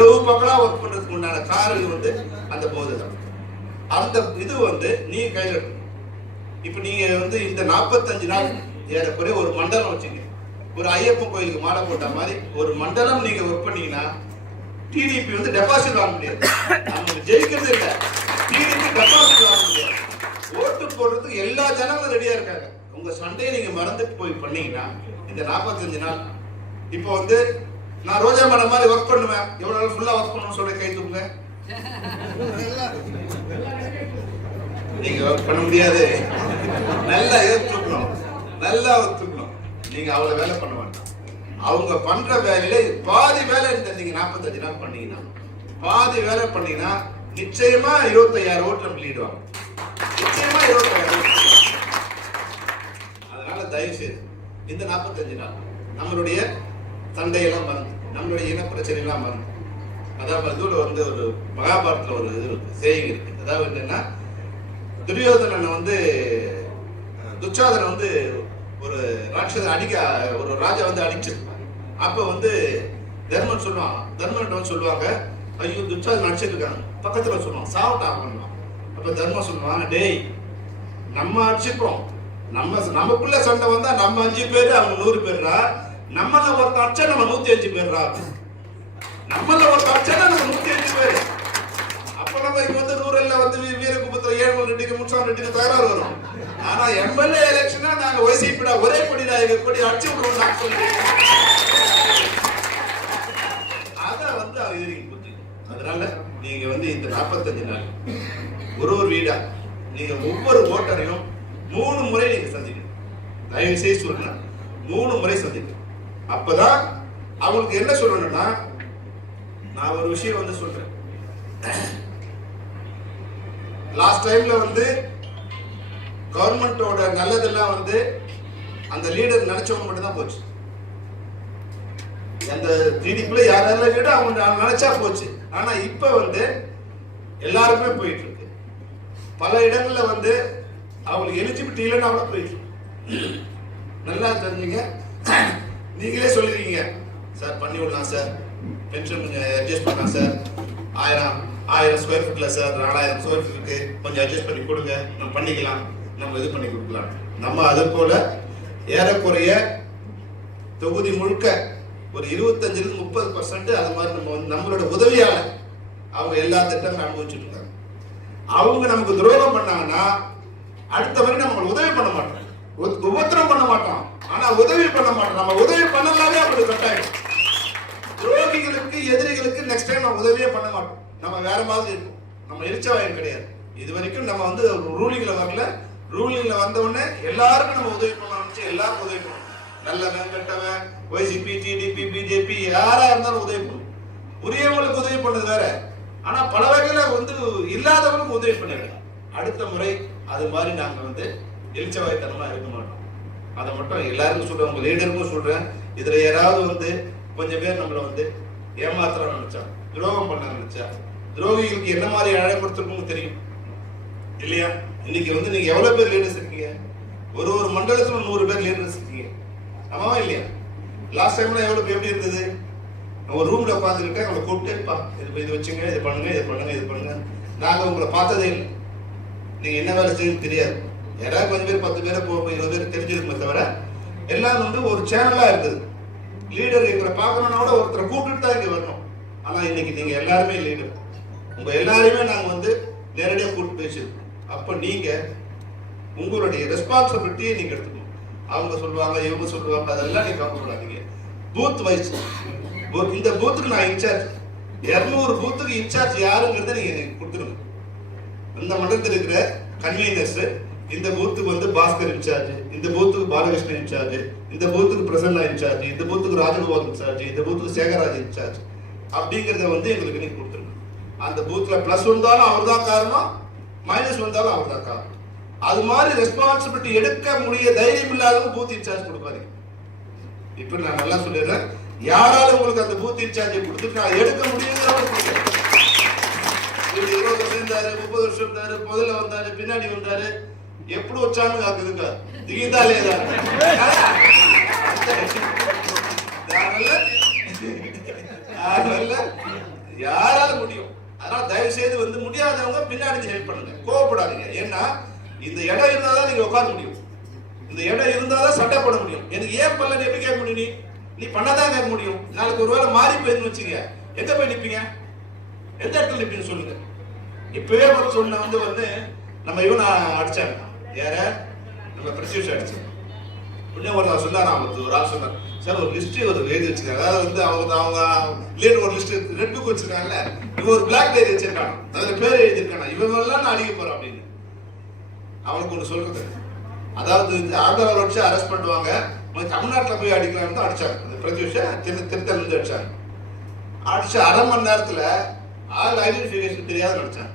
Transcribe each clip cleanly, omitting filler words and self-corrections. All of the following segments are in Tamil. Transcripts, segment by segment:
இரவு பகலா ஒர்க் பண்றதுக்கு உண்டான காரணம் வந்து அந்த போதை தான். அந்த இது வந்து நீங்க கையில் எடுக்கணும். இப்ப நீங்க வந்து இந்த 45 நாள் ஏறக்குறைய ஒரு மண்டலம் வச்சுங்க. ஒரு ஐயப்பன் கோயிலுக்கு மாலை போட்ட மாதிரி ஒரு மண்டலம் நீங்க ஒர்க் பண்ணீங்கன்னா டிடிபி வந்து டெபாசிட் வாங்க முடியாது. அவங்க ஜெயிக்கிறது இல்லை, டிடிபி டெபாசிட் வாங்க முடியாது. ஓட்டு போடுறதுக்கு எல்லா ஜனங்களும் ரெடியா இருக்காங்க. உங்க சண்டையை நீங்க மறந்துட்டு போய் பண்ணீங்கன்னா இந்த 45 நாள் இப்போ வந்து நான் ரோஜா மேடம் மாதிரி ஒர்க் பண்ணுவேன், எவ்வளவு நாள் ஃபுல்லா ஒர்க் பண்ணணும்னு சொல்ல கை தூக்குங்க. நீங்க ஒர்க் பண்ண முடியாது. நல்லா தூக்கணும், நல்லா தூக்கணும். நீங்க அவ்வளவு வேலை பண்ண வேண்டாம். அவங்க பண்ற வேலையில பாதி வேலை நீங்க 45 நாள் பண்ணீங்கன்னா, பாதி வேலை பண்ணீங்கன்னா நிச்சயமா 25,000 ஓட்டு நம்ம லீடு வாங்க. நிச்சயமா 25,000. அதனால தயவு செய்து இந்த 45 நாள் நம்மளுடைய சண்டையெல்லாம் மறந்து, நம்மளுடைய இன பிரச்சனை எல்லாம் மறந்து, அதாவது இதுல வந்து ஒரு மகாபாரதத்துல ஒரு இது இருக்கு, சேயிங் இருக்கு. அதாவது என்னன்னா, துரியோதனனை வந்து துச்சாதனை வந்து ஒரு ராட்சசன் அடிக்க, ஒரு ராஜா வந்து அடிச்சிருப்பாங்க. அப்ப வந்து தர்மன் சொல்லுவான், தர்மன் வந்து சொல்லுவாங்க, ஐயோ துச்சாதன் அடிச்சிட்டு இருக்காங்க. பக்கத்துல சொல்லுவான், சாப்பிட்டாங்க. அப்ப தர்மன் சொல்லுவான், டேய் நம்ம அடிச்சுக்கிறோம், நமக்குள்ள சண்டை வந்தா நம்ம 5 பேரு அவங்க 100 பேர்ரா, நம்மள ஒருத்த அடிச்சா நம்ம 105 பேர்ரா, நம்மள ஒருத்த அடிச்சா நம்ம 105 பேரு. அப்ப நம்ம இங்க வந்து 100ல வந்து வீரகுப்பத்துல 7 ரெட்டிக்கு 3 ரெட்டிக்கு தயாரா வரும். ஆனா எம்எல்ஏ எலெக்ஷனா நாங்க ஒய்சிபிடா ஒரே கொடிடா, எங்க கொடி அடிச்சு விடுவோம் நான் சொல்றேன். அத வந்து எதிரிக்கு புரிஞ்சுக்கணும். அதனால நீங்க வந்து இந்த 45 நாள் ஒரு வீடா நீங்க ஒவ்வொரு ஓட்டரையும் 3 முறை நீங்க சந்திக்கணும். தயவு செய்து சொல்றேன், 3 முறை சந்திக்கணும். அப்பதான் அவங்களுக்கு என்ன சொல்லணும்னா, நான் ஒரு விஷயம் வந்து சொல்றேன். லாஸ்ட் டைம்ல வந்து கவர்மெண்டோட நல்லதெல்லாம் வந்து அந்த லீடர் நினைச்சவங்க மட்டும் தான் போச்சு. அந்த டிடிபில யாரெல்லாம் லீடர் அவங்க நினைச்சா போச்சு. ஆனா இப்ப வந்து எல்லாருக்குமே போயிட்டு இருக்கு. பல இடங்கள்ல வந்து அவங்களுக்கு எலிஜிபிலிட்டி இல்லைன்னு அவ்வளோ போயிட்டு இருக்கு. நல்லா தெரிஞ்சுங்க. நீங்களே சொல்லிருக்கீங்க, சார் பண்ணி விடலாம் சார், பென்ஷன் கொஞ்சம் அட்ஜஸ்ட் பண்ணலாம் சார், 1000 ஸ்கொயர் ஃபீட்ல சார் 4000 ஸ்கொயர் ஃபீட்டுக்கு கொஞ்சம் அட்ஜஸ்ட் பண்ணி கொடுங்க, நம்ம பண்ணிக்கலாம், நம்ம இது பண்ணி கொடுக்கலாம். நம்ம அது போல ஏறக்குறைய தொகுதி முழுக்க ஒரு 25-30% அது மாதிரி நம்ம வந்து நம்மளோட உதவியால அவங்க எல்லா திட்டங்களும் அனுபவிச்சுட்டு இருக்காங்க. அவங்க நமக்கு துரோகம் பண்ணாங்கன்னா அடுத்த வரை நம்ம உதவி பண்ண மாட்டோம், உபத்திரம் பண்ண மாட்டோம், ஆனா உதவி பண்ண மாட்டோம். நம்ம உதவி பண்ணலாமே அப்படி கட்டாயம். துரோகிகளுக்கு எதிரிகளுக்கு நெக்ஸ்ட் டைம் நம்ம உதவியே பண்ண மாட்டோம். நம்ம வேற மாதிரி இருக்கும். நம்ம எரிச்சவாயம் கிடையாது. இது வரைக்கும் நம்ம வந்து ரூலிங்ல வரல. ரூலிங்ல வந்த உடனே எல்லாருக்கும் நம்ம உதவி பண்ண எல்லாருக்கும் உதவி பண்ணணும். நல்லவன் கெட்டவன், ஒய்சிபி, டிடிபி, பிஜேபி யாரா இருந்தாலும் உதவி பண்ணணும். உரியவங்களுக்கு உதவி பண்ணது வேற, ஆனா பல வகையில வந்து இல்லாதவங்களுக்கு உதவி பண்ணிடுறோம். அடுத்த முறை அது மாதிரி நாங்க வந்து எரிச்சவாயத்தனமா இருக்க மாட்டோம். அதை மட்டும் எல்லாருக்கும் சொல்றேன், உங்க லீடருக்கும் சொல்றேன். இதுல யாராவது வந்து கொஞ்சம் பேர் நம்மள வந்து ஏமாத்திரம் நினைச்சா, துரோகம் பண்ண நினைச்சா, துரோகிகளுக்கு என்ன மாதிரி அழைப்படுத்திருக்கும் தெரியும் இல்லையா? இன்னைக்கு வந்து நீங்க எவ்வளவு பேர் லீடர்ஸ் இருக்கீங்க? ஒரு மண்டலத்துல 100 பேர் லீடர்ஸ் இருக்கீங்க, ஆமாவா இல்லையா? லாஸ்ட் டைம்ல எவ்வளவு எப்படி இருந்தது? ஒரு ரூம்ல உட்காந்துக்கிட்டேன், அவங்களை கூப்பிட்டு இது வச்சுங்க, இது பண்ணுங்க, இது பண்ணுங்க, இது பண்ணுங்க. நாங்க உங்களை பார்த்ததே இல்லை, நீங்க என்ன வேலை செய்யணும் தெரியாது. யாராவது கொஞ்சம் பேர் 10 பேரை 20 பேர் தெரிஞ்சிருக்குமே தவிர எல்லாம் வந்து ஒரு சேனலா இருந்தது. லீடர் எங்களை பார்க்கணும்னா கூட ஒருத்தரை கூப்பிட்டு தான் இங்க வரணும். ஆனா இன்னைக்கு நீங்க எல்லாருமே லீடர், உங்க எல்லாரையுமே நாங்க வந்து நேரடியாக கூப்பிட்டு பேசிருக்கோம். அப்ப நீங்க உங்களுடைய ரெஸ்பான்சிபிலிட்டியை நீங்க எடுத்துக்கணும். அவங்க சொல்லுவாங்க, இவங்க சொல்லுவாங்க, அதெல்லாம் நீங்க கவலைப்படாதீங்க. பூத் வைஸ் இந்த பூத்துக்கு நான் இன்சார்ஜ், 200 பூத்துக்கு இன்சார்ஜ் யாருங்கிறத நீங்க கொடுத்துருங்க. இந்த மண்டலத்தில் இருக்கிற கன்வீனர்ஸ், இந்த பூத்துக்கு வந்து பாஸ்கர் இன்சார்ஜ், இந்த பூத்துக்கு பாலகிருஷ்ணன் இன்சார்ஜ், இந்த பூத்துக்கு பிரசன்னா இன்சார்ஜ், இந்த பூத்துக்கு ராஜகோபால் இன்சார்ஜ், இந்த பூத்துக்கு சேகராஜ் இன்சார்ஜ் அப்படிங்கிறத வந்து எங்களுக்கு நீங்க கொடுத்துருங்க. அந்த பூத்ல பிளஸ் வந்தாலும் அவர் தான் காரணம், மைனஸ் வந்தாலும் அவர் தான் காரணம். அது மாதிரி ரெஸ்பான்சிபிலிட்டி எடுக்க முடிய தைரியம் இல்லாதவங்க பூத் இன்சார்ஜ் கொடுப்பாரு. இப்ப நான் நல்லா சொல்லிடுறேன், யாராலும் உங்களுக்கு அந்த பூத் இன்சார்ஜை கொடுத்துட்டு நான் எடுக்க முடியுங்கிறவங்க 20 வருஷம் இருந்தாரு, 30 வருஷம் இருந்தாரு, முதல்ல வந்தாரு, பின்னாடி வந்தாரு, எப்படி வச்சாலும் ஆகுதுங்க திகிதா லேதா. யாரால முடியும். அதனால தயவு செய்து வந்து முடியாதவங்க பின்னாடி ஹெல்ப் பண்ணுங்க, கோவப்படாதீங்க. ஏன்னா இந்த இடம் இருந்தாதான் நீங்க உட்கார முடியும், இந்த இடம் இருந்தாதான் சட்டை போட முடியும். எனக்கு ஏன் பண்ணல எப்படி கேட்க முடியும்? நீ பண்ணாதான் கேட்க முடியும். நாளைக்கு ஒரு வேளை மாறி போயிருந்து வச்சுங்க, எங்க போய் நிப்பீங்க? எந்த இடத்துல நிப்பீங்க சொல்லுங்க. இப்பவே ஒரு சொன்ன வந்து நம்ம இவன் அடிச்சாங்க, யார நம்ம பிரத்யூஷ் அடிச்சாங்க. உடனே ஒரு சொன்னார், ஒரு ஆள் சொன்னார், சார் ஒரு லிஸ்ட் ஒரு எழுதி வச்சிருக்காங்க. அதாவது வந்து அவங்க லேட் ஒரு லிஸ்ட் ரெட் புக் வச்சிருக்காங்கல்ல, இவன் ஒரு பிளாக் டைரி வச்சிருக்காங்க, அதுல பேர் எழுதியிருக்காங்க, இவங்கெல்லாம் நான் அடிக்க போறேன் அப்படின்னு. அவனுக்கு ஒன்று சொல்றது, அதாவது ஆந்திராவில் வச்சு அரெஸ்ட் பண்ணுவாங்க, தமிழ்நாட்டில் போய் அடிக்கலாம்னு தான் அடிச்சாங்க. அந்த பிரத்யூஷ திருத்தல இருந்து அடிச்சாங்க. அடிச்ச அரை மணி நேரத்தில் ஆள் ஐடென்டிஃபிகேஷன் தெரியாத அடிச்சாங்க.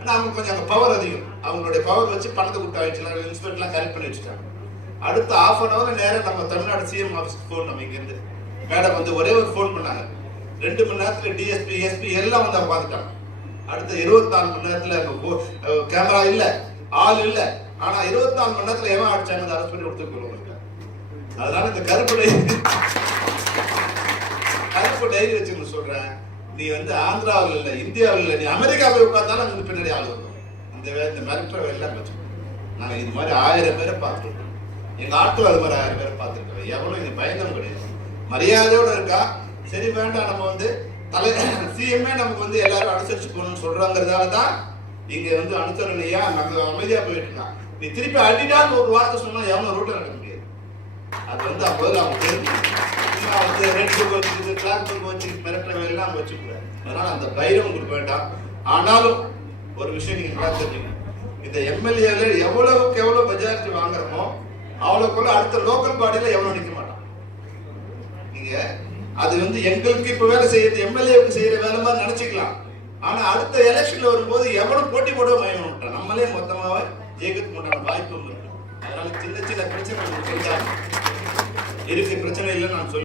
ஏன்னா அவங்க கொஞ்சம் அங்கே பவர் அதிகம், அவங்களுடைய பவர் வச்சு பணத்தை கொடுத்து ஆயிடுச்சுலாம், இன்ஸ்பெக்டர்லாம் கரெக்ட் பண்ணி வச்சுட்டாங்க. அடுத்த ½ அன் அவர் நேரம் நம்ம தமிழ்நாடு சிஎம் ஆஃபீஸ்க்கு ஃபோன், நம்ம இங்கேருந்து மேடம் வந்து ஒரே ஒரு ஃபோன் பண்ணாங்க. 2 மணி நேரத்தில் டிஎஸ்பி எஸ்பி எல்லாம் வந்து அவங்க பார்த்துட்டாங்க. அடுத்த 24 மணி நேரத்தில் கேமரா இல்லை, ஆள் இல்லை, ஆனா 24 மணி நேரத்தில் எவன் அடிச்சாங்க அரெஸ்ட் பண்ணி கொடுத்துருக்கோம். அதனால இந்த கருப்பு டைரி வச்சுன்னு சொல்றேன், நீ வந்து ஆந்திராவில் இல்லை, இந்தியாவில் இல்லை, நீ அமெரிக்கா போய் உட்கார்ந்தாலும் அங்கே பின்னாடி ஆள் வரும். இந்த மிரட்டுற எல்லாம் வச்சு நாங்கள் இது மாதிரி 1000 பேரை பார்த்துருக்கோம். எங்க ஆட்கள் அது மாதிரி 1000 பேரை பார்த்துருக்கோம். எவ்வளோ இங்க பயங்கரம் கிடையாது, மரியாதையோட இருக்கா. சரி வேண்டாம், நம்ம வந்து சிஎம்ஏ நமக்கு வந்து எல்லாரும் அனுசரிச்சு போகணும்னு சொல்றாங்கிறதால தான் இங்க வந்து அனுசரணையா நாங்கள் அமைதியா போயிட்டு இருக்கான். நீ திருப்பி அடிடான்னு ஒரு வார்த்தை சொன்னா எவனும் ரோட்ல நடக்க முடியாது. அது வந்து அப்போது அவங்க தெரிஞ்சு வந்து ரெட் புக் வச்சுக்கிட்டு கிளாக் புக் வச்சு மிரட்டுற வேலையெல்லாம் அவங்க வச்சுக்கூடாது. அதனால அந்த தைரியம் உங்களுக்கு வேண்டாம். ஆனாலும் ஒரு விஷயம் நீங்க நல்லா தெரிஞ்சுக்கணும், இந்த எம்எல்ஏல எவ்வளவுக்கு எவ்வளவு மெஜாரிட்டி வாங்குறோமோ அவ்வளவுக்குள்ள அடுத்த லோக்கல் பாடியில எவ்வளவு நிக்க மாட்டான். நீங்க அது வந்து எங்களுக்கு இப்ப வேலை செய்யறது எம்எல்ஏவுக்கு செய்யற வேலை மாதிரி நினைச்சுக்கலாம். ஆனா அடுத்த எலெக்ஷன்ல வரும்போது எவனும் போட்டி போட மயமாட்டான், நம்மளே மொத்தமாவே ஜெயிக்கிறதுக்கு உண்டான வாய்ப்பு இருக்கு. அதனால சின்ன சின்ன பிரச்சனை இருக்கு, பிரச்சனை இல்லைன்னு நான் சொல்லுவேன்.